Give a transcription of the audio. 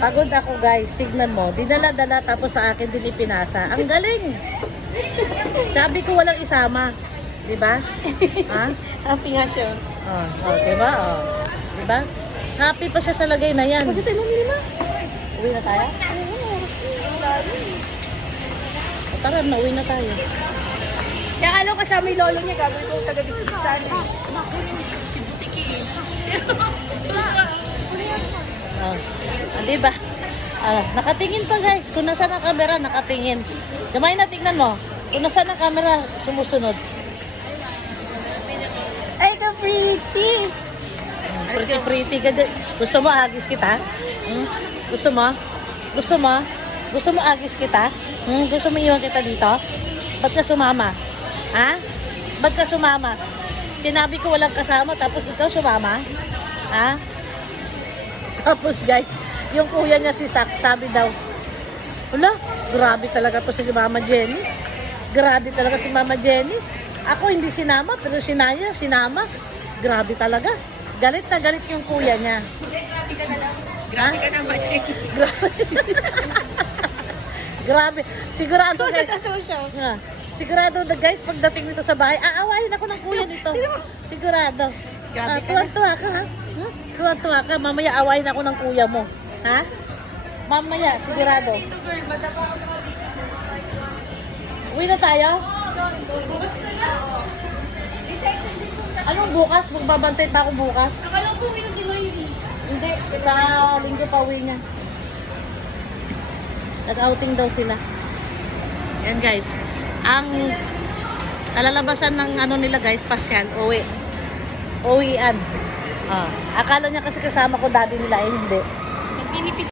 Pagod ako guys, tignan mo. Dinala-dala tapos sa akin din ipinasa. Ang galing! Sabi ko walang isama. Diba? Ha? Happy nga siya. Diba? Diba? Happy pa siya sa lagay na yan. Kasi tayo mamili na. Uwi na tayo? Tara, nauwi na tayo. Kaya alam kasama yung lolo niya, gagawin ko taga-bigsit sa akin. Si Butiki eh. Diba? Nakatingin pa guys. Kung nasaan ang camera, nakatingin. Gamay na, tingnan mo. Kung nasaan ang camera, sumusunod. Ay, ka-pretty! Pretty ka dyan. Gusto mo agis kita? Gusto mo? Gusto mo? Gusto mo agis kita? Gusto mo iwan kita dito? Ba't ka sumama? Ha? Ba't ka sumama? Sinabi ko walang kasama tapos ikaw sumama? Ha? Tapos guys, yung kuya niya si Sak, sabi daw, wala, grabe talaga to si Mama Jenny. Grabe talaga si Mama Jenny. Ako hindi sinama, pero si Naya, sinama. Grabe talaga. Galit na galit yung kuya niya. Grabe ka naman eh. Grabe. Grabe. Sigurado guys. Sigurado na guys, pagdating nito sa bahay, aawayin ako ng kuya nito. Sigurado. Grabe ka Tuwan-tuwa ka ha? Tuwan-tuwa ka. Mamaya awayin ako ng kuya mo. Ha? Mamaya, sigurado. Uwi na tayo? Anong bukas? Magbabantay pa ako bukas? Akala ko uwi ng Dinoy. Hindi, sa linggo pa uwi niya. Nag-outing daw sila. Yan guys. Ang kalalabasan ng ano nila guys, pasyal, uwi. Uwian. Akala niya kasi kasama ko daddy nila, eh hindi. Magninipis